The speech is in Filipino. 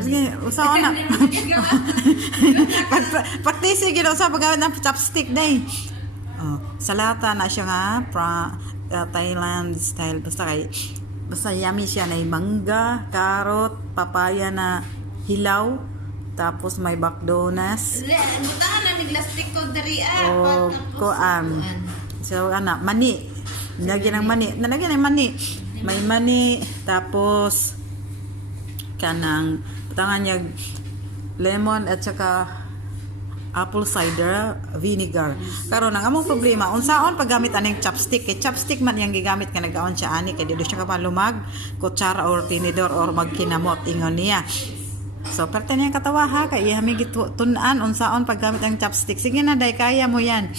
Sige, usawa na. Praktisi gino sa paggamit ng chopstick day. Oh, salata na siya nga Thailand style basta yummy siya na mangga, carrot, papaya na hilaw, tapos may bakdonas. Butahan na naglastik ko dari O koan. So mani. Nilagyan ng mani. Nalagyan ng mani. May mani, tapos kanang tangan niya lemon at saka apple cider vinegar. Karon ang among problema unsaon paggamit aning chopstick? Kay chopstick man yang gigamit ka nagaon siya ani kay dito siya ka palumag kutsara or tinidor or magkinamot ingon niya. So perten yang katawa ha kay ihami gitun-an unsaon paggamit ang chopstick. Sige na day kaya mo yan.